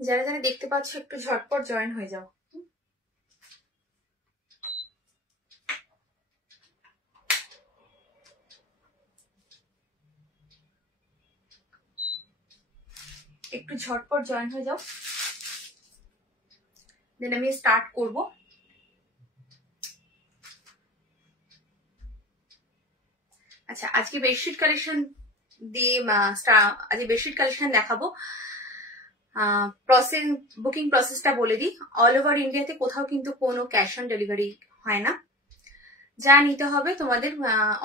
যারা যারা দেখতে পাচ্ছ একটু ঝটপট জয়েন হয়ে যাও। একটু ঝটপট জয়েন হয়ে যাও, দেন আমি স্টার্ট করব। আচ্ছা, আজকে বেডশিট কালেকশন দিয়ে আজকে বেডশিট কালেকশন দেখাবো। বুকিং প্রসেসটা বলে দিই। অল ওভার ইন্ডিয়াতে কোথাও কিন্তু কোনো ক্যাশ অন ডেলিভারি হয় না। যা নিতে হবে তোমাদের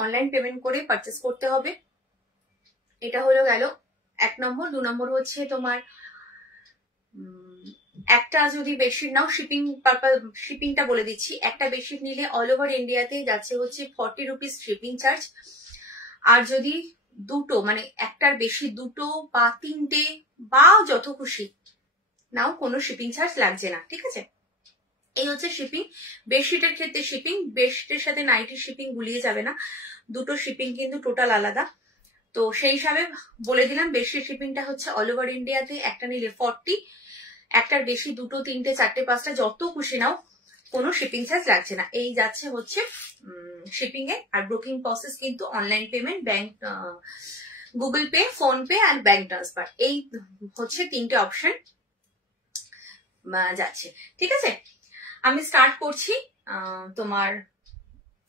অনলাইন পেমেন্ট করে পারচেস করতে হবে। এটা হলো গেল 1 নম্বর। 2 নম্বর হচ্ছে তোমার একটা যদি বেডশিট নাও, শিপিংটা বলে দিচ্ছি। একটা বেডশিট নিলে অল ওভার ইন্ডিয়াতে যাচ্ছে হচ্ছে 40 রুপিস শিপিং চার্জ। আর যদি দুটো মানে একটার বেশি দুটো বা তিনটে বা যত খুশি নাও, কোনো শিপিং চার্জ লাগছে না, ঠিক আছে? এই হচ্ছে শিপিং। বেডশিটের ক্ষেত্রে শিপিং, বেডশিটের সাথে নাইটির শিপিং গুলিয়ে যাবে না, দুটো শিপিং কিন্তু টোটাল আলাদা। তো সেই হিসাবে বলে দিলাম, বেডশিট শিপিংটা হচ্ছে অল ওভার ইন্ডিয়াতে একটা নিলে 40, একটার বেশি দুটো তিনটে চারটে পাঁচটা যত খুশি নাও, কোনো শিপিং চার্জ লাগছে না। এই যাচ্ছে হচ্ছে শিপিং এ। আর বুকিং প্রসেস কিন্তু online payment, bank, Google Pay, PhonePe আর ব্যাংক ট্রান্সফার, এই হচ্ছে তিনটে অপশন যাচ্ছে, ঠিক আছে? আমি স্টার্ট করছি। তোমার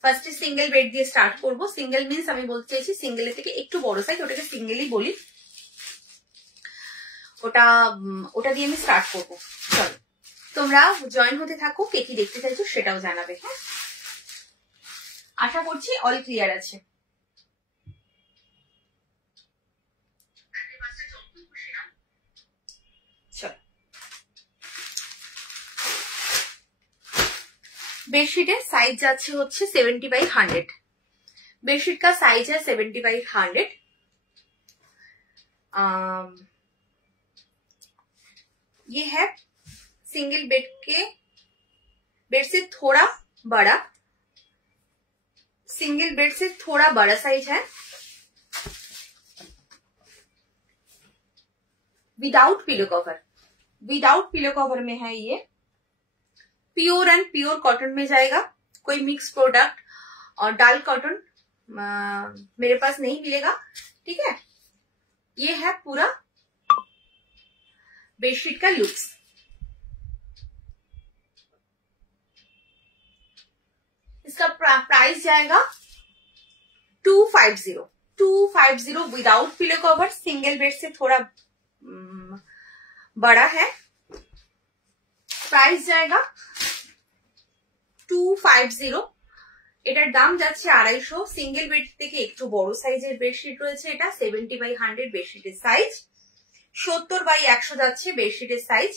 ফার্স্টে সিঙ্গেল বেড দিয়ে স্টার্ট করব। সিঙ্গেল মিন্স আমি বলতে চাইছি সিঙ্গেলের থেকে একটু বড় সাইজ, ওটাকে সিঙ্গেলই বলি। ওটা দিয়ে আমি স্টার্ট করবো। চলো, তোমরা জয়েন হতে থাকো, কে কি দেখতে চাইছো সেটাও জানাবে। হ্যাঁ, আশা করছি অল ক্লিয়ার আছে। बेडशीट साइज जाच्छे होच्छे 70/100। बेडशीट का साइज है 70/100। ये है सिंगल बेड से थोड़ा बड़ा, सिंगल बेड से थोड़ा बड़ा साइज है। Without pillow cover, without pillow cover में है ये। प्योर एंड प्योर कॉटन में जाएगा, कोई मिक्स प्रोडक्ट और डाल कॉटन मेरे पास नहीं मिलेगा, ठीक है? ये है पूरा बेडशीट का लुक्स। इसका प्राइस जाएगा 250 without pillow cover, single bed से थोड़ा बड़ा है। प्राइस जाएगा 250। এটার দাম যাচ্ছে 250। সিঙ্গেল বেড থেকে একটু বড় সাইজের বেডশিট রয়েছে, এটা 70/100 বেডশিটের সাইজ, 70/100 যাচ্ছে বেডশিটের সাইজ,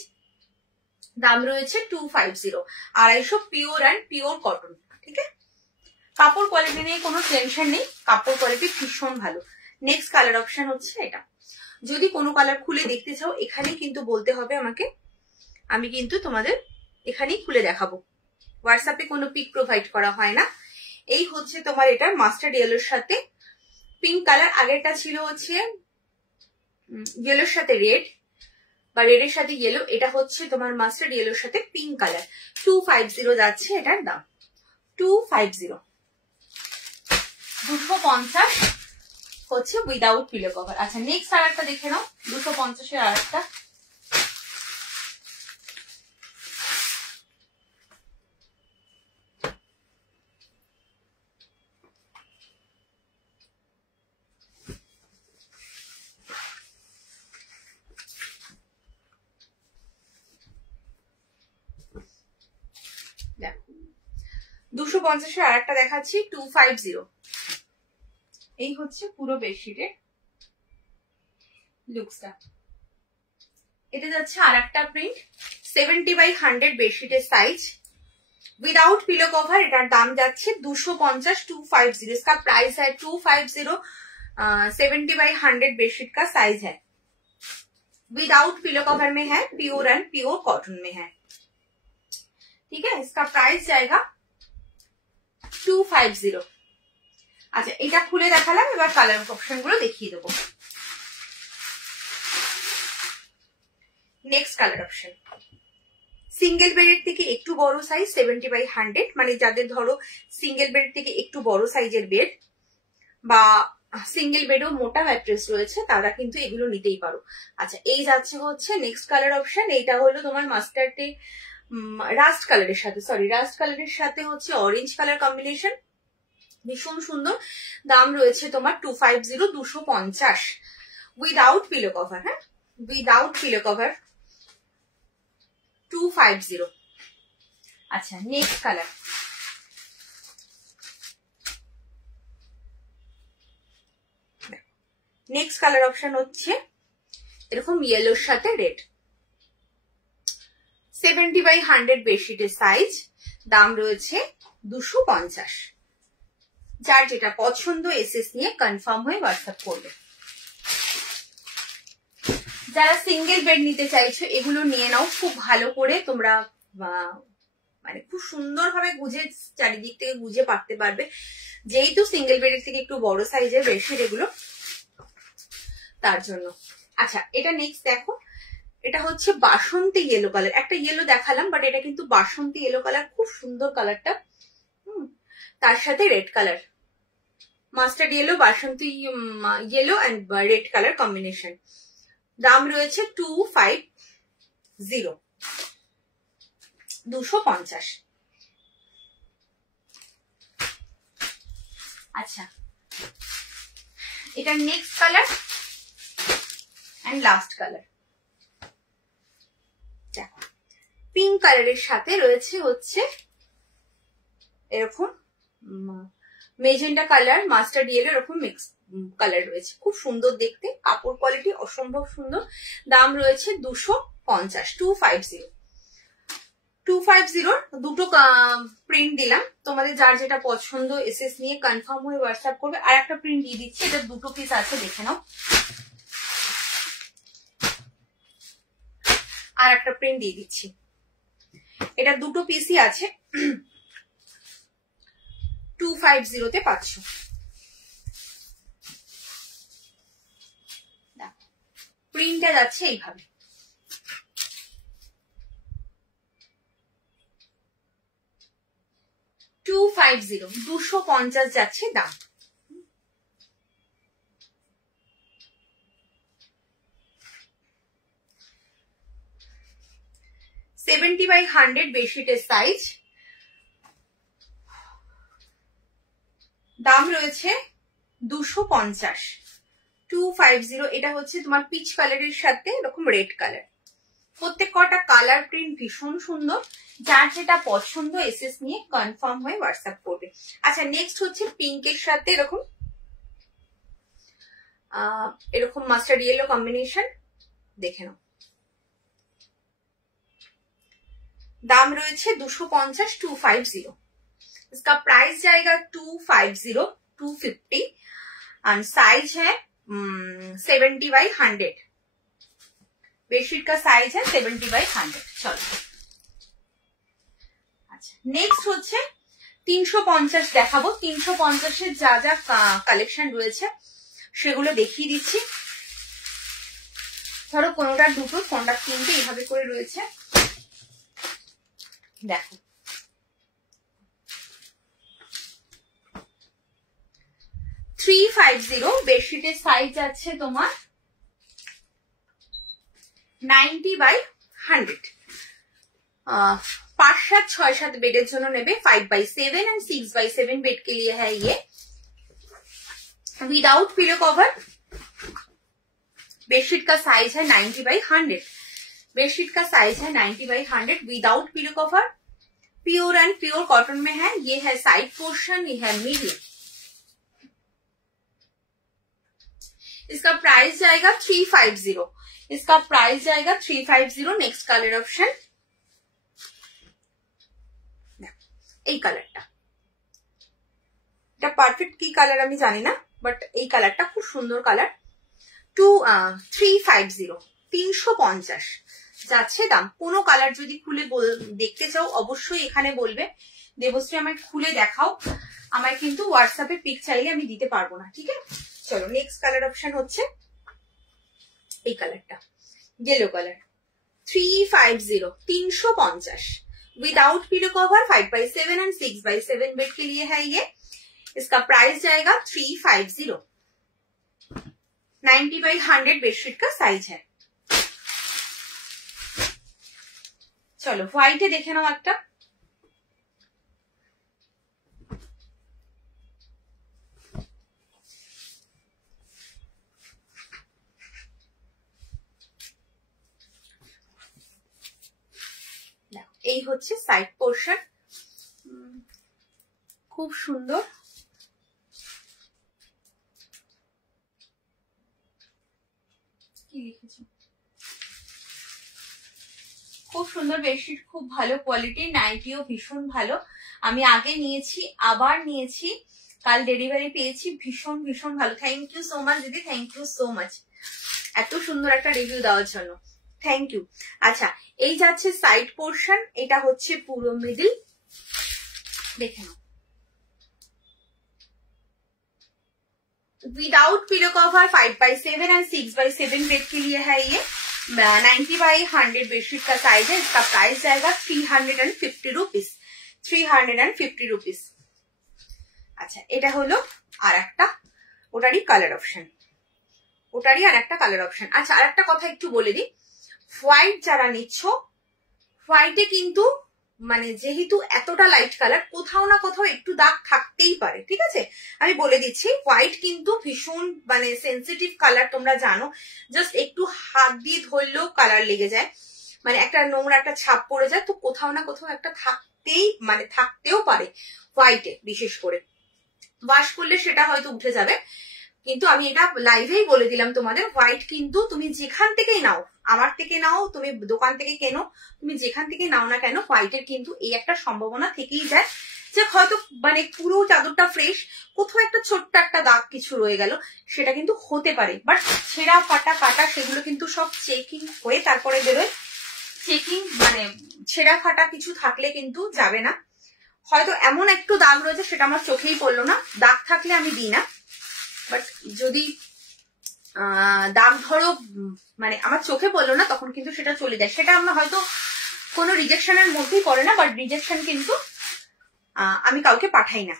দাম রয়েছে 250, 250 পিওর অ্যান্ড পিওর কটন। ঠিক আছে, কাপড় কোয়ালিটি নিয়ে কোনো টেনশন নেই, কাপড় কোয়ালিটি ভীষণ ভালো। নেক্সট কালার অপশন হচ্ছে এটা। যদি কোনো কালার খুলে দেখতে চাও এখানে কিন্তু বলতে হবে আমাকে, আমি কিন্তু তোমাদের এখানেই খুলে দেখাবো, হোয়াটসঅ্যাপে কোনো পিক প্রোভাইড করা হয় না। এই হচ্ছে তোমার এটা মাস্টার্ড ইয়েলোর সাথে পিঙ্ক কালার, আগেরটা ছিল হচ্ছে ইয়েলোর সাথে রেড বা রেডের সাথে ইয়েলো, এটা হচ্ছে তোমার মাস্টার্ড ইয়েলোর সাথে পিঙ্ক কালার। 250 যাচ্ছে এটার দাম, 250, 250 হচ্ছে উইদাউট পিলো কভার। আচ্ছা নেক্সট কালারটা দেখে নাও, 250 এর আরেকটা। দেখো 250 এর আরেকটা দেখাচ্ছি, 250। এই হচ্ছে পুরো বেডশিটের লুকসটা। এটা যাচ্ছে আরেকটা প্রিন্ট, 70/100 বেডশিটের সাইজ, विदाउट पिलो कवर। এটার দাম যাচ্ছে 250, 250। इसका प्राइस है 250। 70/100 बेडशीट का साइज है, विदाउट पिलो कवर में है, प्योर एंड प्योर कॉटन में है। ठीक है, इसका प्राइस जाएगा 250। আচ্ছা এটা খুলে দেখালাম, এবার কালার অপশন গুলো দেখিয়ে দেবো। নেক্সট কালার অপশন, সিঙ্গেল বেডের থেকে একটু বড় সাইজ, 70/100, মানে যাদের ধরো সিঙ্গেল বেড থেকে একটু বড় সাইজের বেড বা সিঙ্গেল বেডও মোটা ম্যাট্রেস রয়েছে তারা কিন্তু এগুলো নিতেই পারো। আচ্ছা এই যাচ্ছে হচ্ছে নেক্সট কালার অপশন, এইটা হলো তোমার মাস্টার্ডে রাস্ট কালারের সাথে, সরি রাস্ট কালারের সাথে হচ্ছে অরেঞ্জ কালার কম্বিনেশন, ভীষণ সুন্দর। দাম রয়েছে তোমার 250, 250 উইদাউট পিলো কভার। হ্যাঁ, উইদাউট পিলো কভার 250। আচ্ছা next colour, next colour option হচ্ছে এরকম ইয়েলোর সাথে রেড, 70/100 বেডশিটের সাইজ, দাম রয়েছে 250। যার যেটা পছন্দ এসএস নিয়ে কনফার্ম হয়ে হোয়াটসঅ্যাপ করবে। যারা সিঙ্গেল বেড নিতে চাইছো এগুলো নিয়ে নাও, খুব ভালো করে তোমরা মানে খুব সুন্দরভাবে গুজে চারিদিক থেকে গুজে পারতে পারবে, যেহেতু সিঙ্গেল বেডের থেকে একটু বড় সাইজের বেডশিট এগুলো, তার জন্য। আচ্ছা এটা নেক্সট দেখো, এটা হচ্ছে বাসন্তী ইয়েলো কালার, একটা ইয়েলো দেখালাম বাট এটা কিন্তু বাসন্তী ইয়েলো কালার, খুব সুন্দর কালারটা। তার সাথে red colour, mustard yellow, Basanti yellow and red colour combination. দাম রয়েছে 250, 250। আচ্ছা এটা next colour and last colour. দেখো পিঙ্ক কালারের সাথে রয়েছে হচ্ছে এরকম মেজেন্টা কালার, মাস্টার্ড ইয়েলো, এরকম মিক্স কালার রয়েছে, খুব সুন্দর দেখতে, কাপড় কোয়ালিটি অসম্ভব সুন্দর। দাম রয়েছে 250, 250, 250। দুটো প্রিন্ট দিলাম, তোমাদের যার যেটা পছন্দ এসএস নিয়ে কনফার্ম হয়ে হোয়াটসঅ্যাপ করবে। আর একটা প্রিন্ট দিয়ে দিচ্ছি, এটা দুটো পিস আছে, দেখে নাও। আর একটা প্রিন্ট দিয়ে দিচ্ছি, এটা দুটো পিসই আছে, 250 পাচ্ছ। প্রিন্টটা যাচ্ছে এইভাবে, $250, 250 যাচ্ছে দাম। $70/100 বেডশিটের সাইজ, দাম রয়েছে 250, 250। এটা হচ্ছে তোমার পিচ কালারের সাথে এরকম রেড কালার, প্রত্যেক কটা কালার প্রিন্ট ভীষণ সুন্দর, যার যেটা পছন্দ এসএস নিয়ে কনফার্ম হয়ে হোয়াটসঅ্যাপ করবে। আচ্ছা নেক্সট হচ্ছে পিঙ্কের সাথে এরকম মাস্টার্ড ইয়েলো কম্বিনেশন, দেখে নাও। दाम রয়েছে 250 250। इसका प्राइस जाएगा 250 250 और साइज है 70/100। बेडशीट का साइज है 70/100। चलो अच्छा नेक्स्ट হচ্ছে 350 দেখাবো। 350 এর যা যা কালেকশন রয়েছে সেগুলো দেখিয়ে দিচ্ছি। ধরো কোনটা দুটো কোনটা তিনটে এইভাবে করে রয়েছে, দেখো। বেডশিটের সাইজ আছে তোমার 90/100। 5 7 6 7 बेड जोनो नेबे 5/7 एंड 6/7 बेड के लिए है ये। Without pillow cover. बेडशीट का साइज है 90/100। बेडशीट का साइज है 90/100 without pillow cover. Pure and pure cotton में है। ये है साइड पोर्शन, ये है मीडियम। इसका प्राइस जाएगा 350। इसका प्राइस जाएगा 350। नेक्स्ट कलर ऑप्शन এই কালারটা, এটা পারফেক্ট কি কালার আমি জানি না, বাট এই কালারটা খুব সুন্দর কালার। 350 350 যাচ্ছে দাম। কোনো কালার যদি খুলে দেখতে চাও অবশ্যই এখানে বলবে, দেবশ্রী আমায় খুলে দেখাও। আমায় কিন্তু হোয়াটসঅ্যাপে পিক চাইলে আমি দিতে পারবো না, ঠিক আছে। চলো নেক্সট কালার অপশন হচ্ছে এই কালারটা, yellow colour. 350 350 without pillow cover. 5/7 and 6/7 bed के लिए है ये। इसका प्राइस जाएगा 350। 90/100 बेडशीट का साइज है। चलो व्हाइटे देखे नाओ একটা। এই হচ্ছে সাইড পোর্শন, খুব সুন্দর। কি লিখেছো? খুব সুন্দর বেডশিট, খুব ভালো কোয়ালিটি। নাইটিও ভীষণ ভালো। আমি আগে নিয়েছি, আবার নিয়েছি, কাল ডেলিভারি পেয়েছি। ভীষণ ভীষণ ভালো। থ্যাংক ইউ সো মাচ দিদি, থ্যাংক ইউ সো মাচ এত সুন্দর একটা রিভিউ দেওয়ার জন্য, থ্যাংক ইউ। আচ্ছা এই যাচ্ছে সাইড পোর্শন, এটা হচ্ছে পুরো মিডল, দেখে নাও। Without pillow cover. 5/7 and 6/7 bed के लिए है ये। 90/100 बेडशीट का साइज है। इसका प्राइस जाएगा 350 रुपीज। 350 रुपीज। अच्छा এটা হলো আর একটা, ওটারই কালার অপশন, ওটারই আর একটা কালার অপশন। আচ্ছা আর একটা কথা একটু বলে দিই, হোয়াইট যারা নিচ্ছ, হোয়াইটে কিন্তু মানে যেহেতু এতটা লাইট কালার, কোথাও না কোথাও একটু দাগ থাকতেই পারে, ঠিক আছে। আমি বলে দিচ্ছি হোয়াইট কিন্তু ভীষণ মানে সেন্সিটিভ কালার, তোমরা জানো। জাস্ট একটু হাত দিয়ে ধরলেও কালার লেগে যায়, মানে একটা নোংরা একটা ছাপ পড়ে যায়, তো কোথাও না কোথাও একটা থাকতেও পারে হোয়াইটে। বিশেষ করে ওয়াশ করলে সেটা হয়তো উঠে যাবে, কিন্তু আমি এটা লাইভেই বলে দিলাম তোমাদের, হোয়াইট কিন্তু তুমি যেখান থেকেই নাও, আমার থেকে নাও, তুমি দোকান থেকে কেনো, তুমি যেখান থেকে নাও না কেন, হোয়াইটের কিন্তু এই একটা সম্ভাবনা থেকেই যায় যে হয়তো মানে পুরো চাদরটা ফ্রেশ, কোথাও একটা ছোট্ট একটা দাগ কিছু রয়ে গেল, সেটা কিন্তু হতে পারে। বাট ছেঁড়া ফাটা কাটা সেগুলো কিন্তু সব চেকিং হয়ে তারপরে বেরোয়। চেকিং মানে ছেঁড়া ফাটা কিছু থাকলে কিন্তু যাবে না। হয়তো এমন একটু দাগ রয়েছে সেটা আমার চোখেই পড়লো না, দাগ থাকলে আমি দিই না। বাট যদি দাগ ধরো মানে আমার চোখে পড়লো না, তখন কিন্তু সেটা চলে যায়। সেটা আমরা হয়তো কোনো রিজেকশনের মধ্যেই পড়ে না, বাট রিজেকশন কিন্তু আমি কাউকে পাঠাই না।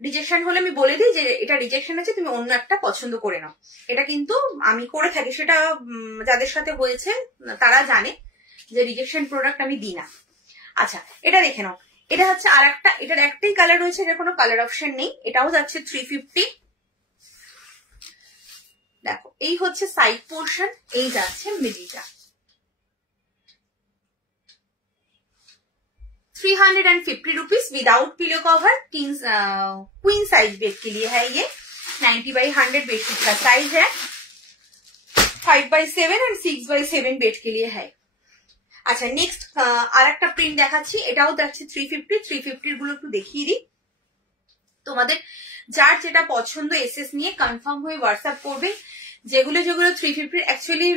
রিজেকশন হলে আমি বলে দিই যে এটা রিজেকশন আছে, তুমি অন্য একটা পছন্দ করে নাও। এটা কিন্তু আমি করে থাকি, সেটা যাদের সাথে হয়েছে তারা জানে যে রিজেকশন প্রোডাক্ট আমি দিই না। আচ্ছা এটা দেখে নাও, এটা হচ্ছে আর একটা, এটার একটাই কালার রয়েছে, এটার কোনো কালার অপশন নেই। এটাও যাচ্ছে 350। দেখো এই হচ্ছে সাইড পোর্শন, এই যাচ্ছে মিডিলটা। 350 rupees without pillow cover. Queen size bed के लिए है ये। 90/100 बेडशीट का साइज है। 5/7 एंड 6/7 बेड के लिए है। আচ্ছা নেক্সট আরেকটা প্রিন্ট দেখাচ্ছি, এটাও দেখছি 350 গুলো একটু দেখিয়ে দিই। তোমাদের যার যেটা পছন্দ এসএস নিয়ে কনফার্ম হয়ে হোয়াটসঅ্যাপ করবে। যেগুলো 350 অ্যাকচুয়ালি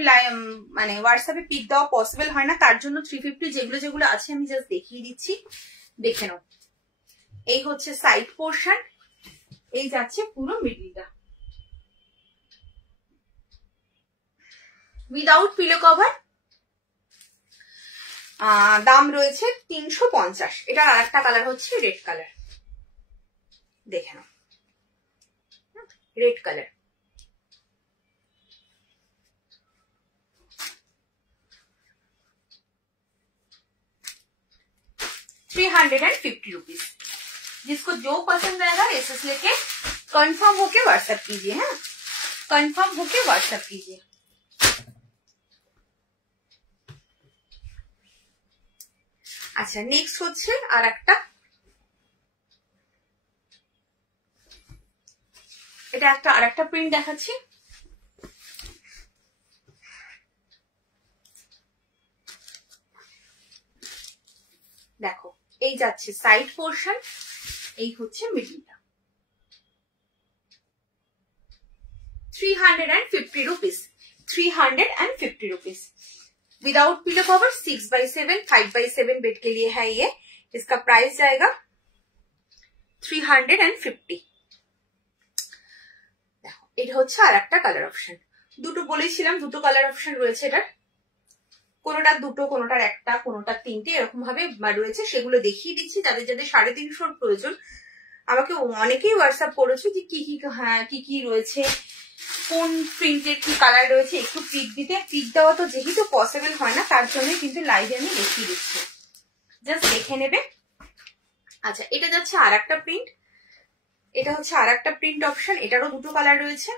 মানে হোয়াটসঅ্যাপে পিক দেওয়া পসিবল হয় না, তার জন্য 350 যেগুলো আছে আমি জাস্ট দেখিয়ে দিচ্ছি, দেখে নাও। এই হচ্ছে সাইড পোর্শন, এই যাচ্ছে পুরো মিডলটা উইদাউট পিলো কভার। দাম রয়েছে 350। এটার আর একটা কালার হচ্ছে রেড কালার, দেখে নাও রেড কালার। ₹350। जिसको जो पसंद आएगा एसएस लेके कंफर्म होके व्हाट्सएप कीजिए। हाँ, कंफर्म होके व्हाट्सएप कीजिए। আচ্ছা নেক্সট হচ্ছে আর একটা, এটা একটা আর একটা প্রিন্ট দেখাচ্ছি। দেখো এই যাচ্ছে সাইড পোর্শন, এই হচ্ছে মিডলটা। 350 rupees. 350 rupees without pillow cover. 6/7 5/7 bed के लिए है ये। इसका प्राइस जाएगा 350। দেখো এটা হচ্ছে আর একটা কালার অপশন। দুটো বলেছিলাম, দুটো কালার অপশন রয়েছে এটার। কোনোটার দুটো, কোনোটার একটা, কোনোটার তিনটে, এরকম ভাবে রয়েছে। সেগুলো দেখিয়ে দিচ্ছি। যাদের যাদের 350 প্রয়োজন আমাকে অনেকেই হোয়াটসঅ্যাপ করেছে যে কি কি রয়েছে, কোন প্রিন্টের কি কালার রয়েছে, একটু পিক দিতে। পিক দেওয়া তো যেহেতু পসিবল হয় না, তার জন্য কিন্তু লাইভে আমি দেখিয়ে দিচ্ছি, জাস্ট দেখে নেবে। আচ্ছা এটা যাচ্ছে আর একটা প্রিন্ট, এটা হচ্ছে আর একটা প্রিন্ট অপশন। এটারও দুটো কালার রয়েছে।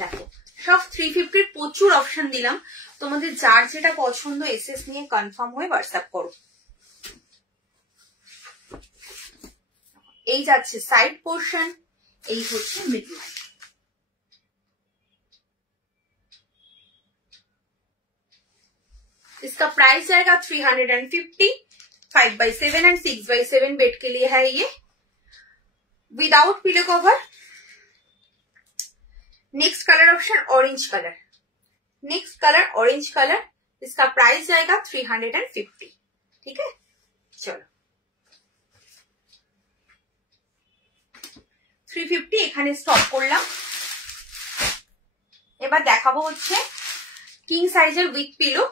দেখো সব 350 প্রচুর অপশন দিলাম, তোমাদের যার যেটা পছন্দ এসএস নিয়ে কনফার্ম হয়ে হোয়াটসঅ্যাপ করো। এই যাচ্ছে সাইড পোর্শন, এই হচ্ছে মিডল। इसका प्राइस जाएगा 350। 5/7 एंड 6/7 बेड के लिए है ये, without pillow cover. Next colour option orange colour. Next colour orange colour. इसका प्राइस जाएगा 350। ठीक है, चलो 350 এখানে স্টপ করলাম। এবার দেখাবো হচ্ছে কিং সাইজের উইথ পিলো।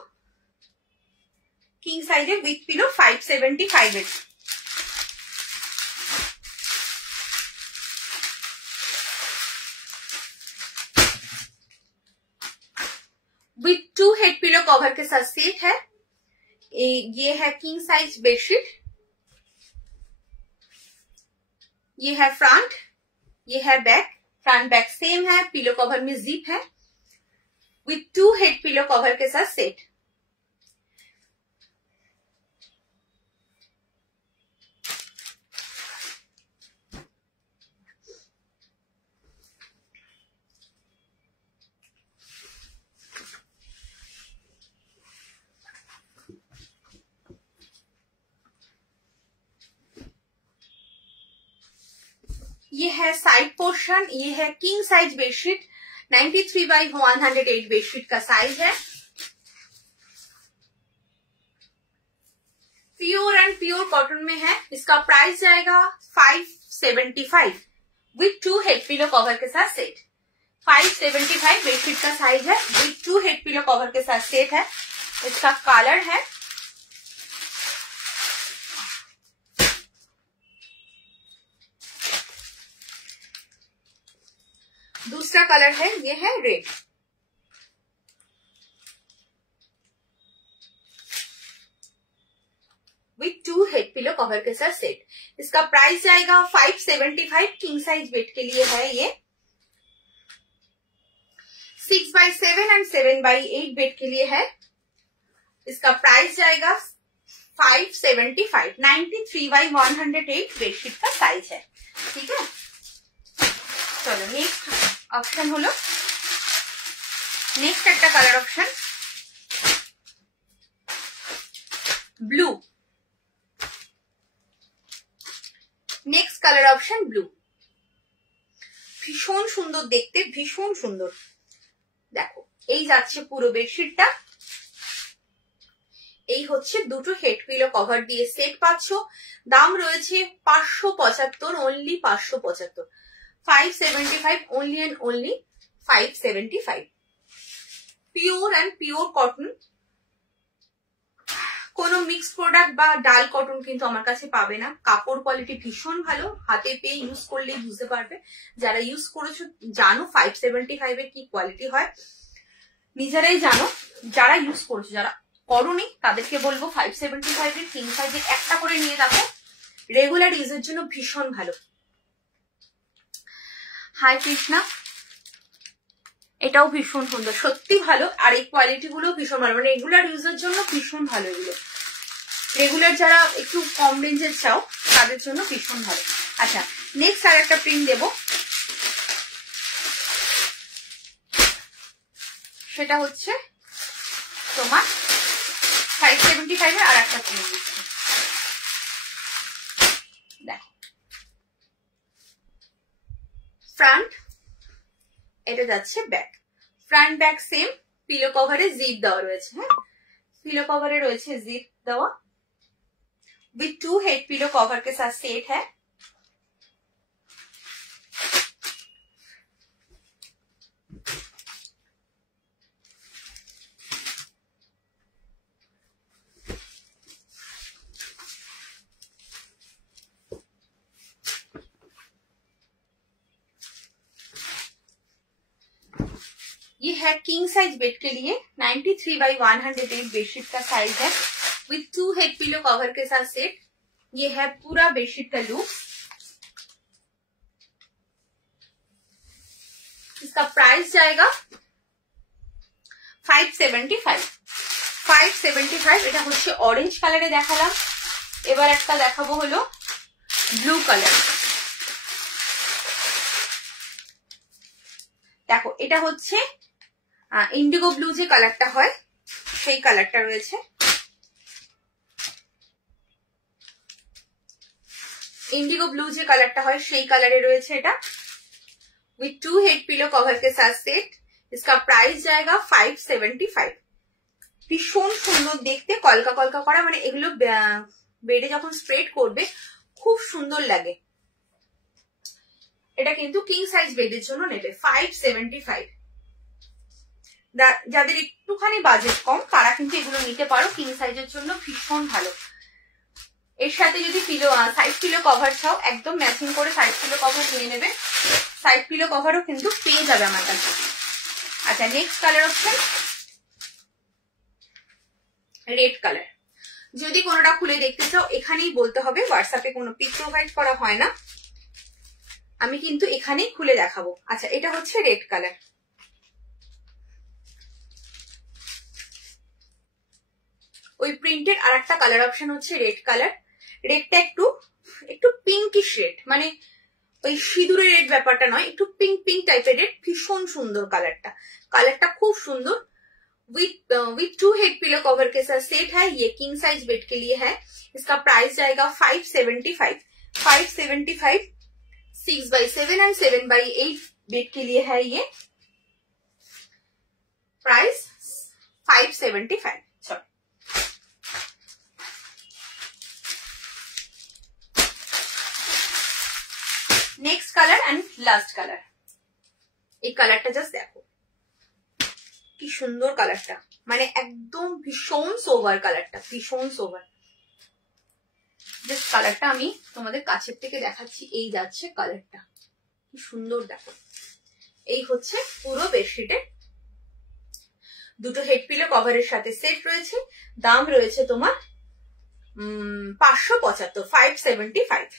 কিং সাইজের উইথ পিলো 575 এর। विथ 2 हेड पिलो कवर के साथ सेट है। ये है किंग साइज बेडशीट। ये है फ्रंट, ये है बैक। फ्रंट बैक सेम है, पिलो कवर में जिप है। विथ 2 हेड पिलो कवर के साथ सेट। ये है साइड पोर्शन, ये है किंग साइज बेडशीट। 93/108 बेडशीट का साइज है। प्योर एंड प्योर कॉटन में है। इसका प्राइस जाएगा 575 विथ 2 हेड पिलो कवर के साथ सेट। 575 बेडशीट का साइज है, विथ 2 हेड पिलो कवर के साथ सेट है। इसका कलर है दूसरा कलर है, ये है red. With 2 head pillow cover के साथ सेट। इसका प्राइस जाएगा 575। किंग साइज बेड के लिए है ये। 6/7 एंड 7/8 बेड के लिए है। इसका प्राइस जाएगा 575 93/108 बेडशीट का साइज है। ठीक है, चलो नेक्स्ट ऑप्शन हलो, नेक्स्ट एक colour option blue. Next colour option blue, भीषण सुंदर देखते, भीषण सुंदर। देखो এই যাচ্ছে পুরো বেডশিটটা, এই হচ্ছে দুটো হেড পিলো কভার দিয়ে সেট পাচ্ছ। দাম রয়েছে 575, only 575, 575 only and only 575। Pure and pure cotton, কোনো মিক্স প্রোডাক্ট বা ডাল কটন কিন্তু আমার কাছে পাবে না। কাপড় কোয়ালিটি ভীষণ ভালো, হাতে পেয়ে ইউজ করলে বুঝতে পারবে, যারা ইউজ করেছো জানো 575 এর কি কোয়ালিটি হয়, নিজেরাই জানো। যারা ইউজ করেছো, যারা করোনি তাদেরকে বলবো 575 এর কিং সাইজের একটা করে নিয়ে দেখো, রেগুলার ইউজের জন্য ভীষণ ভালো। হাই কৃষ্ণা, এটাও ভীষণ সুন্দর, সত্যি ভালো। আর এই কোয়ালিটি গুলো ভীষণ ভালো, মানে রেগুলার ইউজের জন্য ভীষণ ভালো। এগুলো রেগুলার যারা একটু কম রেঞ্জের চাও তাদের জন্য ভীষণ ভালো। আচ্ছা নেক্সট আর একটা প্রিন্ট দেবো, সেটা হচ্ছে তোমার 575 এর আর একটা প্রিন্ট দিচ্ছি। দেখো ফ্রন্ট, এটা যাচ্ছে back, front back same. Pillow কভারে জিপ দেওয়া রয়েছে, হ্যাঁ पिलो कवर रही जिप दवा विथ 2 हेड पिलो कवर के साथ सेट है। ये है किंग साइज बेड के लिए 93/108 बेडशीट का साइज है विथ 2 हेड पिलो कवर के साथ सेट। ये है पूरा बेडशीट का लुक। इसका प्राइस जाएगा 575। 575 এটা হচ্ছে অরেঞ্জ কালারে দেখালাম, এবার একটা দেখাবো হলো ব্লু কালার। দেখো এটা হচ্ছে ইন্ডিগো ব্লু যে কালারটা হয় সেই কালারটা রয়েছে। इंडिगो ब्लू जो कलर है से colour with 2 head pillow cover के साथ सेट। इसका प्राइस जाएगा 575। भीषण सुंदर देखते कलका कलका करा माने एगुलो बेडे जखन स्प्रेड करबे खूब सुंदर लागे। এটা কিন্তু কিং সাইজ বেডের জন্য নেবে 575। যাদের একটুখানি বাজেট কম তারা কিন্তু এগুলো নিতে পারো, কিং সাইজের জন্য ভীষণ ভালো। এর সাথে যদি পিলো সাইড পিলো কভার চাও একদম ম্যাচিং করে সাইড পিলো কভার নিয়ে নেবে, সাইড পিলো কভারও কিন্তু পেয়ে যাবে আমার কাছে। আচ্ছা next colour option red colour. যদি কোনোটা খুলে দেখতে চাও এখানেই বলতে হবে, হোয়াটসঅ্যাপে কোনো পিক প্রোভাইড করা হয় না, আমি কিন্তু এখানেই খুলে দেখাবো। আচ্ছা এটা হচ্ছে রেড কালার। ওই প্রিন্টের আরেকটা কালার অপশন হচ্ছে রেড কালার। রেডটা একটু একটু পিঙ্কিশ রেড, মানে ওই সিঁদুরের রেড ব্যাপারটা নয়, একটু পিঙ্ক পিঙ্ক টাইপের রেড। ভীষণ সুন্দর কালারটা, কালারটা খুব সুন্দর। विथ 2 हेड पिलो कवर के साथ सेट है। ये किंग साइज बेड के लिए है। इसका प्राइस जाएगा 575। 575 6/7 एंड 7/8 बेड के लिए है। ये प्राइस 575। चलो next colour and last colour. এই কালারটা জাস্ট দেখো কি সুন্দর কালারটা, মানে একদম ভীষণ সোভার কালারটা, ভীষণ সোভার। জাস্ট কালারটা আমি তোমাদের কাছের থেকে দেখাচ্ছি। এই যাচ্ছে কালারটা, কি সুন্দর দেখো। এই হচ্ছে পুরো বেডশিটে দুটো হেড পিলো কভারের সাথে সেট রয়েছে। দাম রয়েছে তোমার 575 575।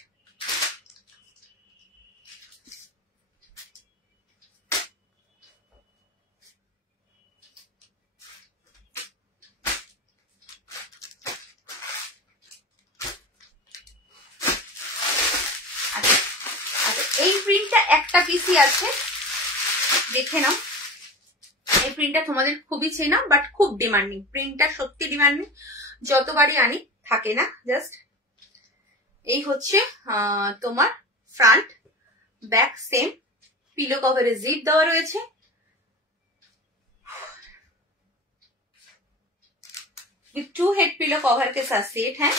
এই প্রিন্টটা একটা পিসই আছে, দেখে নাও। এই প্রিন্টটা তোমাদের খুবই চেনা, বাট খুব ডিমান্ডিং। প্রিন্টটা সত্যি ডিমান্ডিং, যতবারই আনি থাকে না। জাস্ট এই হচ্ছে তোমার ফ্রন্ট, ব্যাক সেম, পিলো কভারে জিপ দেওয়া রয়েছে। विथ 2 हेड पिलो कवर के साथ सेट है।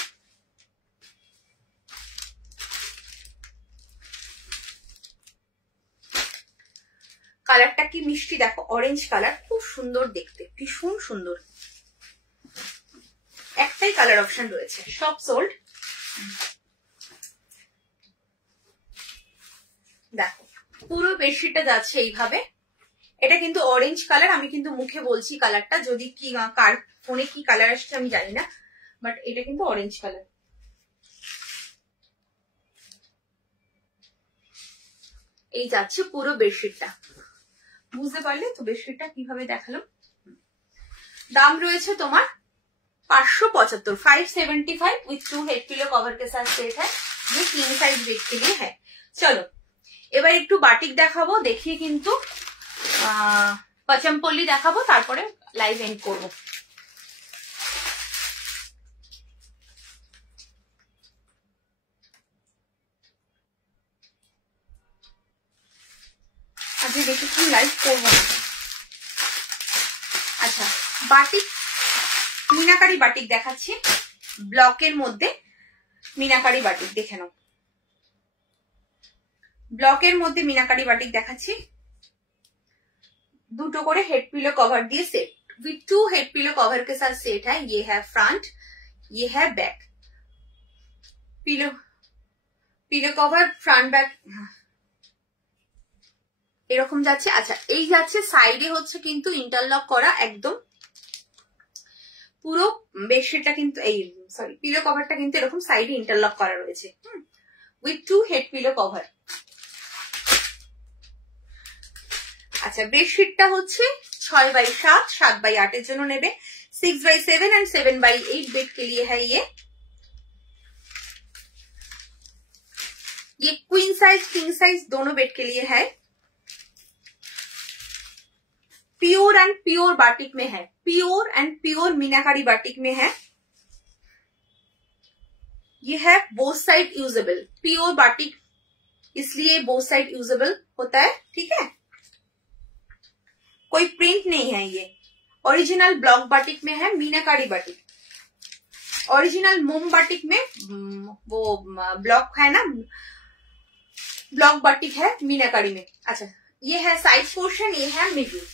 কালারটা কি মিষ্টি দেখো, অরেঞ্জ কালার, খুব সুন্দর দেখতে, ভীষণ সুন্দর। একটাই কালার অপশন রয়েছে, সব সোল্ড। দেখো পুরো বেডশিটটা যাচ্ছে এইভাবে। এটা কিন্তু অরেঞ্জ কালার, আমি কিন্তু মুখে বলছি কালারটা, যদি কি কার ফোনে কি কালার আসছে আমি জানি না, বাট এটা কিন্তু অরেঞ্জ কালার। এই যাচ্ছে পুরো বেডশিটটা, বুঝতে পারলে তো বেডশিটটা কিভাবে দেখালাম। দাম রয়েছে তোমার 575, 575 विथ 2 हेड पिलो कवर के साथ सेट है। ये किंग साइज बेड के लिए है। চলো এবার একটু বাটিক দেখাবো, দেখিয়ে কিন্তু পচমপল্লি দেখাবো, তারপরে লাইভ এন্ড করবো। আজকে দেখেছি লাইভ করবো না। আচ্ছা বাটিক, মিনাকারি বাটিক দেখাচ্ছি, ব্লকের মধ্যে মিনাকারি বাটিক দেখে নাও। ব্লকের মধ্যে মিনাকারি বাটিক দেখাচ্ছি, দুটো করে हेड पिलो कवर दिए set, with 2 head pillow cover के साथ सेट है। ये है फ्रंट, ये है back, pillow cover front back এরকম যাচ্ছে। আচ্ছা এই যাচ্ছে সাইডে হচ্ছে কিন্তু ইন্টারলক করা একদম পুরো বেডশিটটা, কিন্তু এই সরি পিলো কভারটা কিন্তু এরকম সাইডে ইন্টারলক করা রয়েছে, উইথ 2 হেড পিলো কভার। আচ্ছা বেডশিটটা হচ্ছে 6x7, 7x8 এর জন্য নেবে, 6x7 एंड 7x8 बेड के लिए है। ये क्वीन साइज किंग साइज दोनों बेड के लिए है। प्योर एंड प्योर बाटिक में है, pure and pure meenakari batik में है। ये है both side usable, pure batik इसलिए बोथ साइड यूजेबल होता है, ठीक है। कोई प्रिंट नहीं है, ये ओरिजिनल ब्लॉक बाटिक में है, मीनाकारी बाटिक। ओरिजिनल मोम बाटिक में वो ब्लॉक है ना, ब्लॉक बाटिक है मीनाकारी में। अच्छा ये है साइड पोर्शन, ये है मिडिल।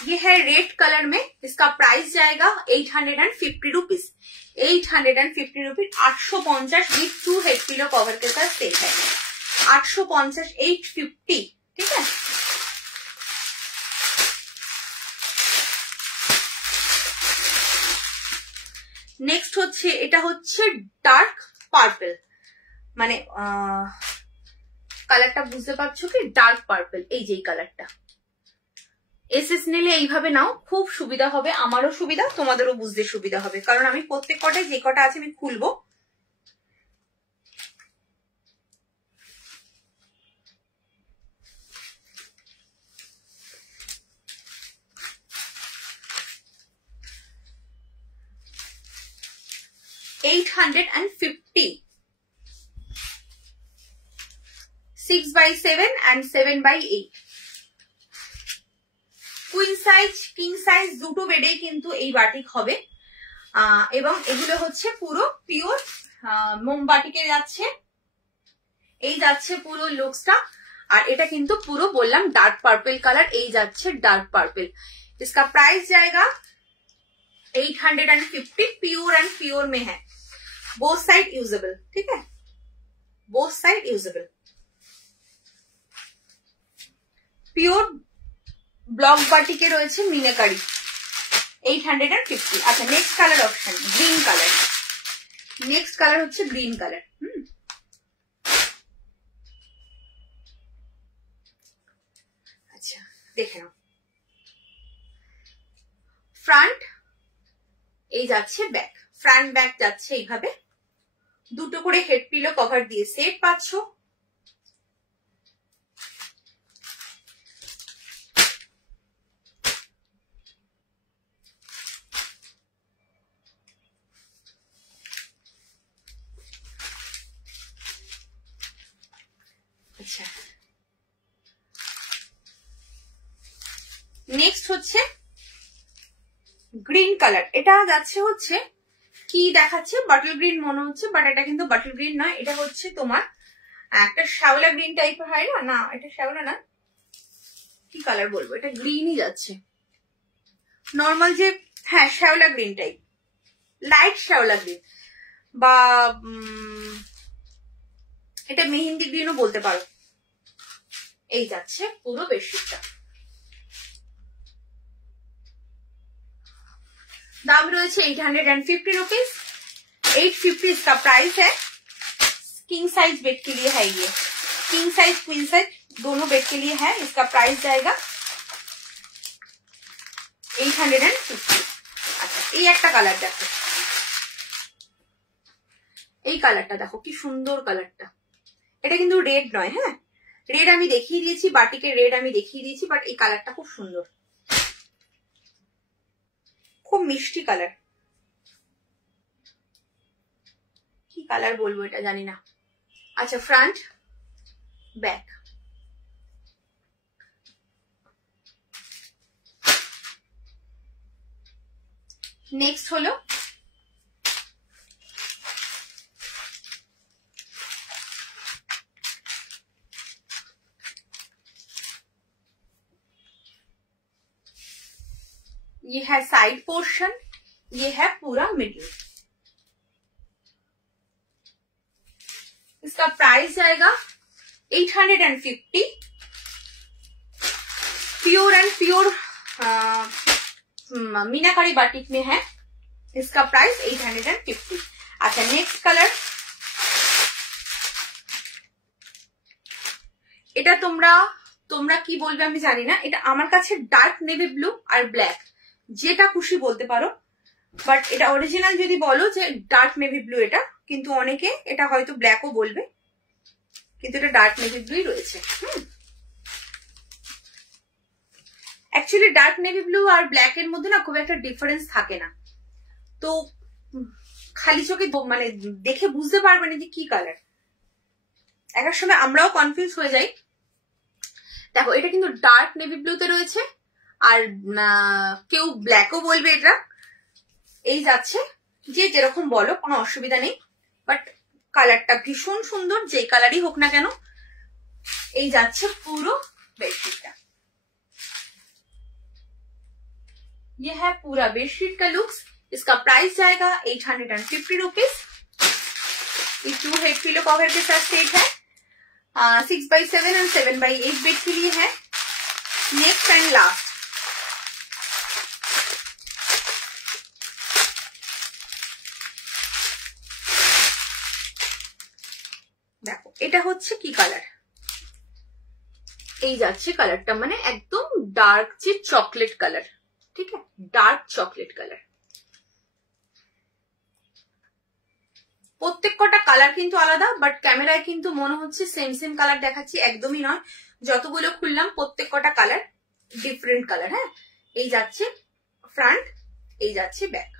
ये है रेड कलर में, इसका प्राइस जाएगा 850 rupees, 850 rupees, 850 with 2 head pillow cover के साथ सेट है, 850, 850, ठीक है। নেক্সট হচ্ছে এটা হচ্ছে ডার্ক পার্পল, মানে কালারটা বুঝতে পারছো কি, ডার্ক পার্পল। এই যে কালারটা এসএস নিলে এইভাবে নাও, খুব সুবিধা হবে, আমারও সুবিধা, তোমাদেরও বুঝতে সুবিধা হবে, কারণ আমি প্রত্যেক কটায় যে কটা আছে আমি খুলবো। $850, 6x7 and 7x8। Queen size king size দুটো বেডেই কিন্তু এই বাটিক হবে, এবং এগুলো হচ্ছে পুরো পিওর মোম বাটিকে যাচ্ছে। এই যাচ্ছে পুরো লুকসটা, আর এটা কিন্তু পুরো বললাম ডার্ক পার্পল কালার, এই যাচ্ছে ডার্ক পার্পল। इसका प्राइस जाएगा 850, प्योर एंड प्योर में है, बोथ साइड यूजेबल, ठीक है, both side usable, pure block বাটিকে রয়েছে মিনাকারি, 850। আচ্ছা next colour option green colour, next colour হচ্ছে গ্রিন কালার। আচ্ছা দেখে নাও, ফ্রন্ট এই যাচ্ছে ব্যাক, ফ্রন্ট ব্যাক যাচ্ছে এইভাবে, দুটো করে হেড পিলো কভার দিয়ে সেট পাচ্ছ। আচ্ছা, নেক্সট হচ্ছে গ্রিন কালার। এটা যাচ্ছে হচ্ছে কি দেখাচ্ছে, বাটল গ্রিন মনে হচ্ছে, বাট এটা কিন্তু বাটল গ্রিন নয়, এটা হচ্ছে তোমার একটা শ্যাওলা গ্রিন টাইপের হয় না, না এটা শ্যাওলা না, কি কালার বলবো, এটা গ্রিনই যাচ্ছে, নর্মাল যে, হ্যাঁ শ্যাওলা গ্রিন টাইপ, লাইট শ্যাওলা গ্রিন, বা এটা মেহেন্দি গ্রিনও বলতে পারো। এই যাচ্ছে পুরো বেডশিটটা। दाम रही 850 रुपीज। 850 इसका प्राइस है। किंग साइज बेड के लिए है ये, किंग साइज क्वीन साइज दोनों बेड के लिए है। इसका प्राइस जाएगा 850। अच्छा, এই একটা কালার দেখো, এই কালারটা দেখো কি সুন্দর কালারটা। এটা কিন্তু রেড নয়, হ্যাঁ রেড আমি দেখিয়ে দিয়েছি, বাটিকের রেড আমি দেখিয়ে দিয়েছি, বাট এই কালারটা খুব সুন্দর, খুব মিষ্টি কালার। কি কালার বলবো এটা জানি না। আচ্ছা, ফ্রন্ট ব্যাক। নেক্সট হলো ये है साइड पोर्शन, ये है पूरा मिडिल। इसका प्राइस जाएगा 850। Pure and pure meenakari batik में है। इसका प्राइस 850। अच्छा, नेक्स्ट कलर, এটা তোমরা কি বলবে আমি জানি না, এটা আমার কাছে ডার্ক নেভি ব্লু আর ব্ল্যাক যেটা খুশি বলতে পারো, বাট এটা অরিজিনাল যদি বলো যে ডার্ক নেভি ব্লু, এটা কিন্তু অনেকে এটা হয়তো ব্ল্যাকও বলবে, কিন্তু এটা ডার্ক নেভি ব্লুই রয়েছে। অ্যাকচুয়ালি ডার্ক নেভি ব্লু আর ব্ল্যাক এর মধ্যে না খুব একটা ডিফারেন্স থাকে না, তো খালি চোখে মানে দেখে বুঝতে পারবে না যে কি কালার। এক সময় আমরাও কনফিউজ হয়ে যাই। দেখো এটা কিন্তু ডার্ক নেভি ব্লুতে রয়েছে, আর কেউ ব্ল্যাকও বলবে এটা। এই যাচ্ছে, যে যেরকম বলো কোনো অসুবিধা নেই, বাট কালারটা ভীষণ সুন্দর, যেই কালারই হোক না কেন। এই যাচ্ছে পুরো बेडशीट। ये है पूरा बेडशीट का लुक्स। इसका प्राइस जाएगा 850 रुपीज। ये 2 हेड पिलो कवर के साथ सेट है। 6x7 और 7x8 बेड के लिए है। नेक्स्ट एंड लास्ट, দেখো এটা হচ্ছে কি কালার। এই যাচ্ছে কালারটা, মানে একদম ডার্ক যে চকলেট কালার, ঠিক আছে, ডার্ক চকলেট কালার। প্রত্যেক কটা কালার কিন্তু আলাদা, বাট ক্যামেরায় কিন্তু মনে হচ্ছে সেম সেম কালার দেখাচ্ছি, একদমই নয়। যতগুলো খুললাম প্রত্যেক কটা কালার ডিফারেন্ট কালার। হ্যাঁ, এই যাচ্ছে ফ্রন্ট, এই যাচ্ছে ব্যাক।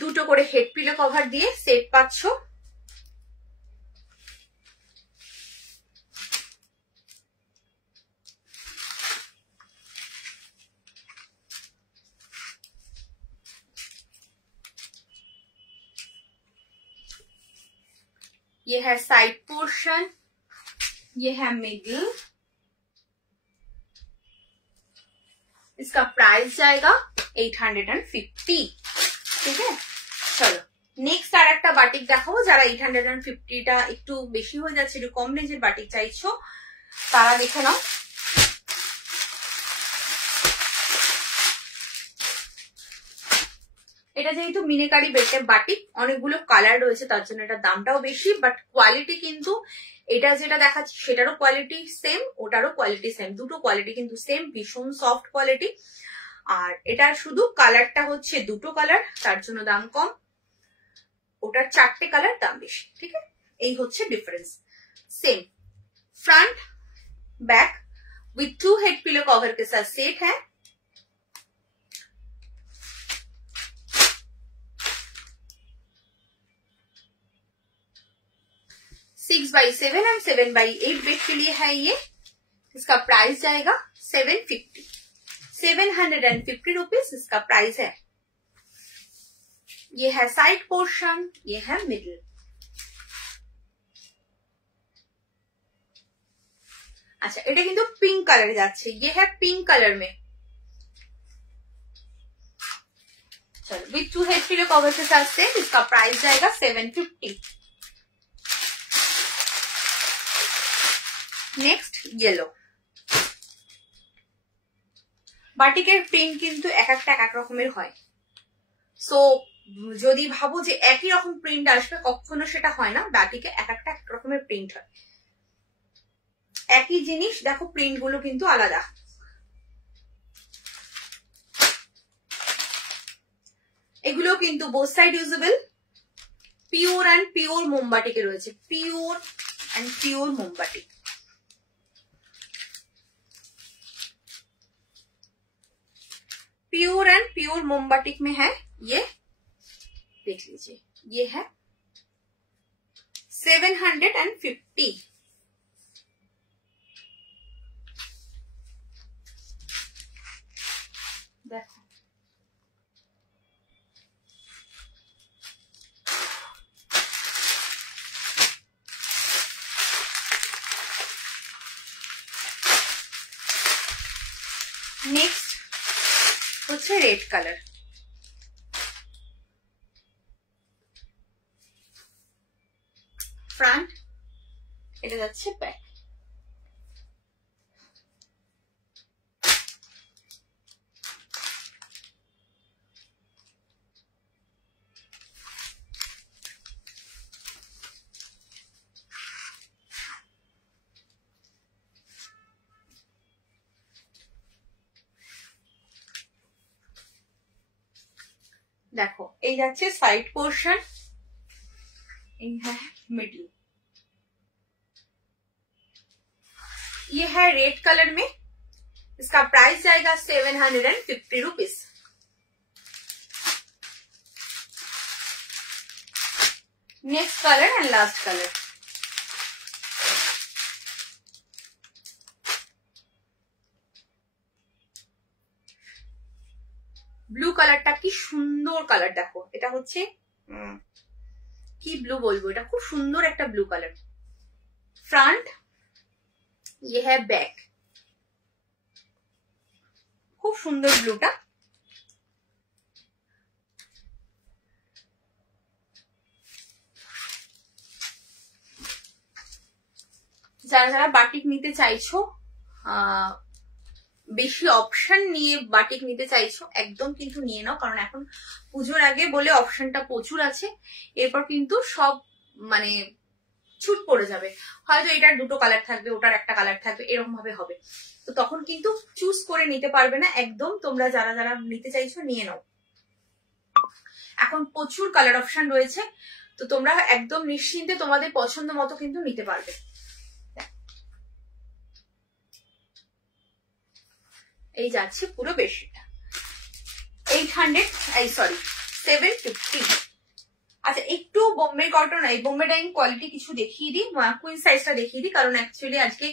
দুটো করে হেড পিলো কভার দিয়ে সেট পাচ্ছ। ये है साइड पोर्शन, ये है मिडिल। इसका प्राइस जाएगा 850। ठीक है, চলো নেক্সট আর একটা বাটিক দেখাবো। যারা 850টা একটু বেশি হয়ে যাচ্ছে, একটু কম রেঞ্জের বাটিক চাইছো, তারা দেখে নাও। এটা যেহেতু মিনাকারি বেডের বাটিক, অনেকগুলো কালার রয়েছে, তার জন্য এটা দামটাও বেশি, বাট কোয়ালিটি কিন্তু এটা যেটা দেখাচ্ছি সেটারও কোয়ালিটি সেম, ওটারও কোয়ালিটি সেম, দুটো কোয়ালিটি কিন্তু সেম, ভীষণ সফট কোয়ালিটি। আর এটার শুধু কালারটা হচ্ছে দুটো কালার, তার জন্য দাম কম। ওটার 4টে কালার, দাম বেশি। ঠিক আছে, এই হচ্ছে difference. Same front back with 2 head pillow cover के साथ सेट है। 6x7 एंड 7x8 बेड के लिए है ये। इसका प्राइस जाएगा 750 रुपीज इसका प्राइस है। ये है साइड पोर्शन, ये है मिडिल। अच्छा, এটা কিন্তু পিঙ্ক কালারে যাচ্ছে, ये है पिंक कलर में। चलो विथ 2 हेड पिलो कवर के साथ से इसका प्राइस जाएगा 750। Next yellow. বাটিকের প্রিন্ট কিন্তু এক একটা এক রকমের হয়। সো যদি ভাবো যে একই রকম প্রিন্ট আসবে, কখনো সেটা হয় না। বাটিকে এক একটা এক রকমের প্রিন্ট হয়। একই জিনিস, দেখো প্রিন্ট গুলো কিন্তু আলাদা। এগুলো কিন্তু both side usable. Pure and pure মোমবাটিকে রয়েছে, পিওর অ্যান্ড পিওর मोमबाटिक। प्योर एंड प्योर मोमबाटिक में है ये, देख लीजिए। ये है 750। देखो नेक्स्ट হচ্ছে রেড কালার। ফ্রন্ট, এটা যাচ্ছে ব্যাক। देखो এই যাচ্ছে সাইড পোর্শন, এই है मिडिल। ये है रेड कलर में, इसका प्राइस जाएगा 750 rupees. Next colour and last colour. Blue কালারটা কি সুন্দর কালার, দেখো এটা হচ্ছে কি ব্লু বলবো, এটা খুব সুন্দর একটা ব্লু কালার। ফ্রন্ট, ये है बैक, খুব সুন্দর ব্লুটা। যারা যারা বাটিক নিতে চাইছো, বেশি অপশন নিয়ে বাটিক নিতে চাইছো, একদম কিন্তু নিয়ে নাও। কারণ এখন পুজোর আগে বলে অপশনটা প্রচুর আছে, এরপর কিন্তু সব মানে ছুট পড়ে যাবে। হয়তো এটার দুটো কালার থাকবে, ওটার একটা কালার থাকবে, এরকম ভাবে হবে। তো তখন কিন্তু চুজ করে নিতে পারবে না। একদম তোমরা যারা যারা নিতে চাইছো নিয়ে নাও। এখন প্রচুর কালার অপশন রয়েছে, তো তোমরা একদম নিশ্চিন্তে তোমাদের পছন্দ মতো কিন্তু নিতে পারবে। এই যাচ্ছে পুরো বেডশিটটা 750। আচ্ছা, একটু বোম্বে কটন, এই বোম্বে ডাইং কোয়ালিটি কিছু দেখিয়ে দিই, কুইন সাইজটা দেখিয়ে দিই। কারণ অ্যাকচুয়ালি আজকে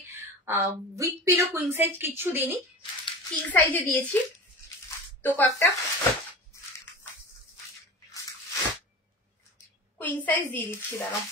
উইথ পিলো কুইন সাইজ কিচ্ছু দিইনি, কিং সাইজে দিয়েছি। তো কয়েকটা কুইন সাইজ দিয়ে দিচ্ছি, দাঁড়াও।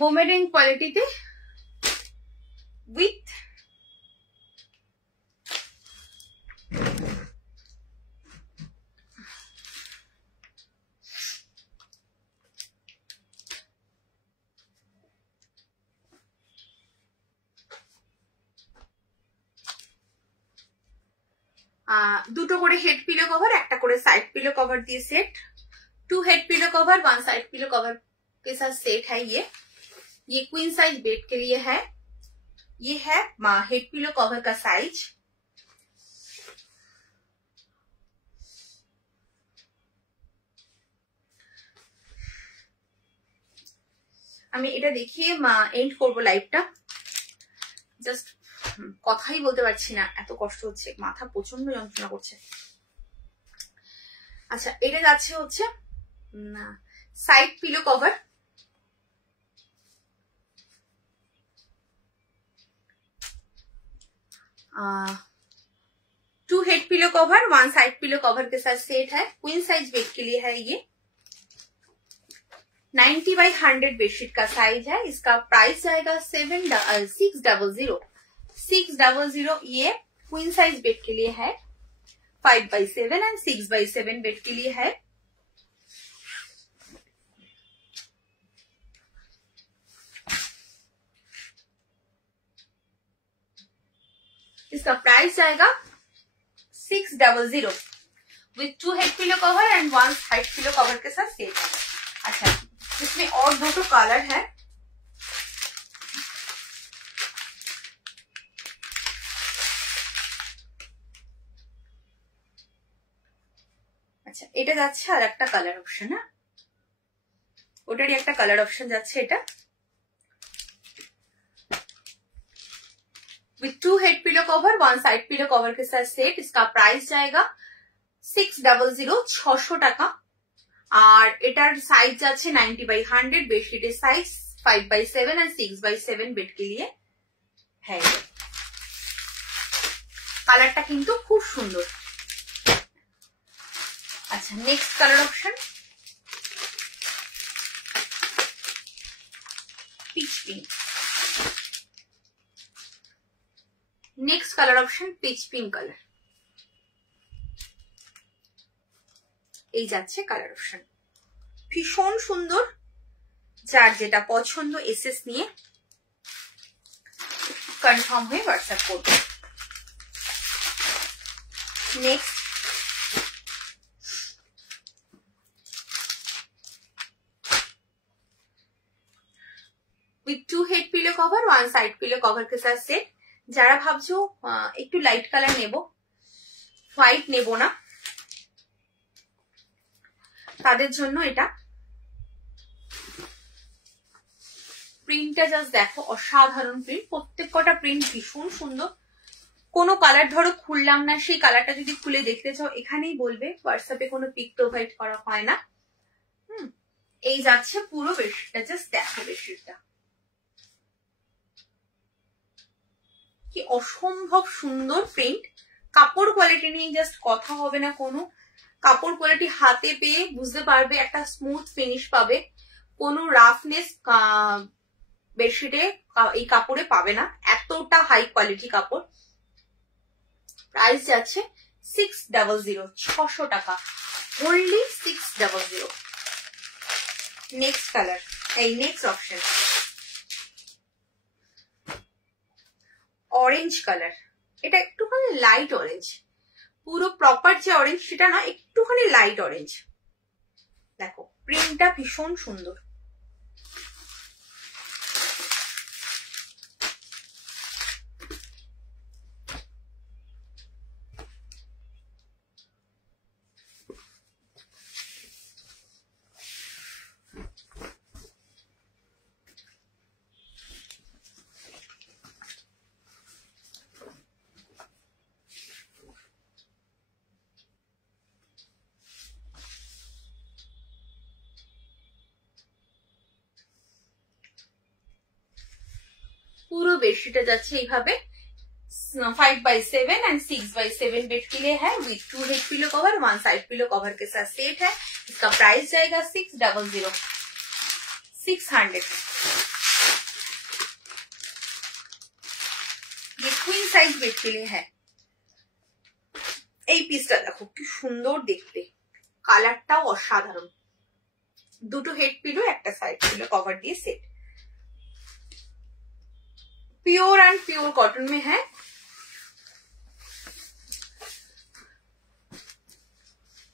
বোমেডিন কোয়ালিটিতে উইথ দুটো করে হেড पिलो कवर, একটা করে साइड पिलो कवर दिए set. 2 head pillow cover 1 side pillow cover के साथ सेट है ये क्वीन साइज बेड के लिए है। ये है हेड पिलो कवर का साइज। আমি এটা দেখিয়ে এন্ড করব লাইভটা। জাস্ট কথাই বলতে পারছি না, এত কষ্ট হচ্ছে, মাথা প্রচন্ড যন্ত্রণা করছে। আচ্ছা, এটা যাচ্ছে হচ্ছে side pillow cover. Two head pillow cover 1 side pillow cover के साथ सेट है। क्वीन साइज बेड के लिए है ये। 90 बाई 100 बेडशीट का साइज है। इसका प्राइस जाएगा 600। ये क्वीन साइज बेड के लिए है। 5x7 एंड 6x7 बेड के लिए है। इसका प्राइस जाएगा 600 with 2 head pillow cover and 1 side pillow cover के साथ सेट है। अच्छा, इसमें और दो कलर है। আচ্ছা, এটা যাচ্ছে আর একটা কালার অপশন। হ্যাঁ, ওটারই একটা কালার অপশন যাচ্ছে এটা। With 2 head pillow cover 1 side pillow cover के साथ सेट। इसका प्राइस जाएगा 600 600 টাকা। আর এটার সাইজ যাচ্ছে 90 बाई 100। बेडशीटेर size 5x7 and 6x7 bed के लिए है। কালারটা কিন্তু খুব সুন্দর। अच्छा, next colour option peach pink. Next colour option peach pink colour. এই যাচ্ছে কালার অপশন, ভীষণ সুন্দর। যার যেটা পছন্দ এসএস নিয়ে কনফার্ম হয়ে হোয়াটসঅ্যাপ করবে। Next with 2 head pillow cover 1 side pillow cover के साथ सेट। যারা ভাবছো একটু লাইট কালার নেব, হোয়াইট নেব না, তাদের জন্য এটা। প্রিন্টটা জাস্ট দেখো, অসাধারণ প্রিন্ট। প্রত্যেক কটা প্রিন্ট ভীষণ সুন্দর। কোনো কালার ধরো খুললাম না, সেই কালারটা যদি খুলে দেখতে চাও এখানেই বলবে, হোয়াটসঅ্যাপে কোনো পিক প্রোভাইড করা হয় না। এই যাচ্ছে পুরো বেডশিটটা, জাস্ট দেখো বেডশিটটা কি অসম্ভব সুন্দর প্রিন্ট। কাপড় কোয়ালিটি নিয়ে জাস্ট কথা হবে না কোনো। কাপড় কোয়ালিটি হাতে পেয়ে বুঝতে পারবে, একটা স্মুথ ফিনিশ পাবে, কোনো রাফনেস বেডশিটে এই কাপড়ে পাবে না, এতটা হাই কোয়ালিটি কাপড়। প্রাইস যাচ্ছে 600 600 টাকা, অনলি 600। নেক্সট কালার, এই নেক্সট অপশন অরেঞ্জ কালার। এটা একটুখানি লাইট অরেঞ্জ, পুরো প্রপার যে অরেঞ্জ সেটা না, একটুখানি লাইট অরেঞ্জ। দেখো প্রিন্টটা ভীষণ সুন্দর। पूरा बेडशीट जाच्छे এইভাবে 5x7 एंड 6x7 बेड के लिए है। With 2 head pillow cover 1 side pillow cover के साथ सेट है। इसका प्राइस जाएगा 600 600। साइज बेड के लिए है। এই পিসটা দেখো কি সুন্দর দেখতে, কালারটাও অসাধারণ। দুটো হেড পিলো একটা সাইড পিলো কভার দিয়ে set, pure and pure cotton में है।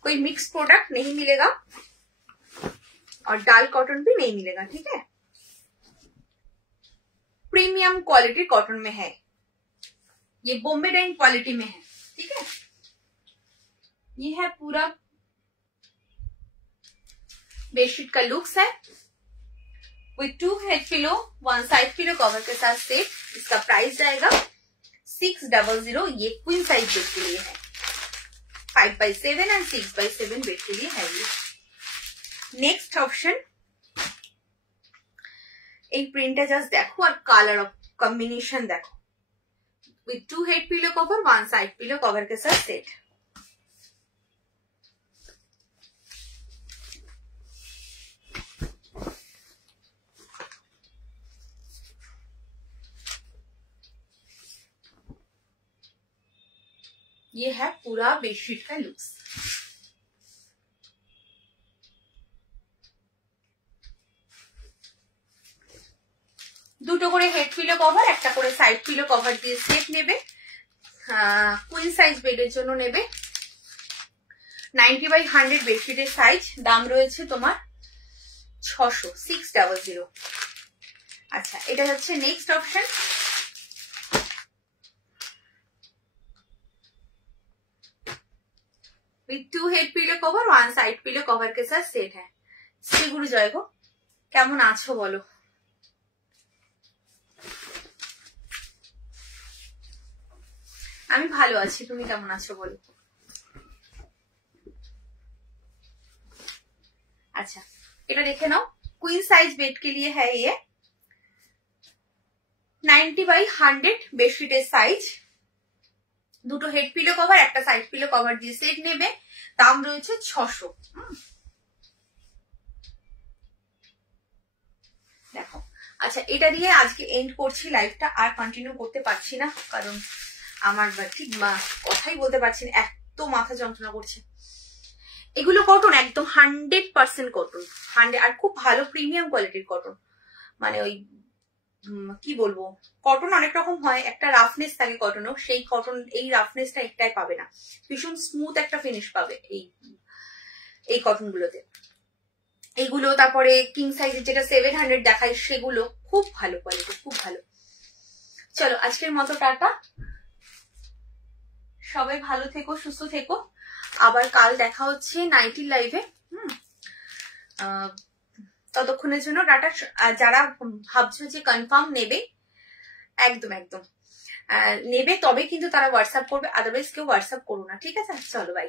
कोई मिक्स प्रोडक्ट नहीं मिलेगा और डाल कॉटन भी नहीं मिलेगा, ठीक है। प्रीमियम क्वालिटी कॉटन में है, ये बॉम्बे डाइन क्वालिटी में है, ठीक है। ये है पूरा बेडशीट का लुक्स है with 2 head pillow 1 side pillow cover के साथ सेट। इसका प्राइस जाएगा 600। ये क्वीन साइज बेड के लिए है, 5x7 एंड 6x7 बेड के लिए है ये। नेक्स्ट ऑप्शन, एक प्रिंट है जस्ट देखो और कलर कॉम्बिनेशन देखो, with 2 head pillow cover 1 side pillow cover के साथ सेट। ये है पूरा बेडशीट का लुक्स। দুটো করে হেড পিলো কভার একটা করে সাইড পিলো কভার দিয়ে সেট নেবে। কুইন সাইজ বেডের জন্য নেবে। 90x100 বেডশিটের সাইজ, দাম রয়েছে তোমার 600, 600। আচ্ছা, এটা হচ্ছে next option. With 2 head pillow cover 1 side pillow cover के साथ सेट है। श्री गुरु जय गो, কেমন আছো বলো? আমি ভালো আছি, তুমি কেমন আছো বলো? अच्छा, এটা দেখে নাও। क्वीन साइज बेड के लिए है ये, 90x100 বেডশিটের সাইজ। দুটো হেড পিলো কভার একটা সাইড পিলো কভার দিয়ে সেট নেবে, দাম রয়েছে 600। দেখো, আচ্ছা এটা দিয়ে আজকে এন্ড করছি লাইভটা, আর কন্টিনিউ করতে পারছি না কারণ আমার ঠিক কথাই বলতে পারছি না, এত মাথা যন্ত্রণা করছে। এগুলো কটন, একদম 100% কটন, 100, আর খুব ভালো প্রিমিয়াম কোয়ালিটির কটন। মানে ওই কি বলবো, কটন অনেক রকম হয়, একটা রাফনেস থাকে কটনও, সেই কটন এই রাফনেসটা একটাই পাবে না, ভীষণ স্মুথ একটা ফিনিশ পাবে এই কটন গুলোতে। এইগুলো তারপরে কিং সাইজের যেটা 700 দেখায় সেগুলো খুব ভালো কোয়ালিটি, খুব ভালো। চলো আজকের মতো টাটা, সবাই ভালো থেকো, সুস্থ থেকো। আবার কাল দেখা হচ্ছে নাইটির লাইভে। ততক্ষণের জন্য টাটা। যারা ভাবছো যে কনফার্ম নেবে, একদম একদম নেবে তবে কিন্তু তারা হোয়াটসঅ্যাপ করবে, আদারওয়াইজ কেউ হোয়াটসঅ্যাপ করো না, ঠিক আছে? চলো বাই।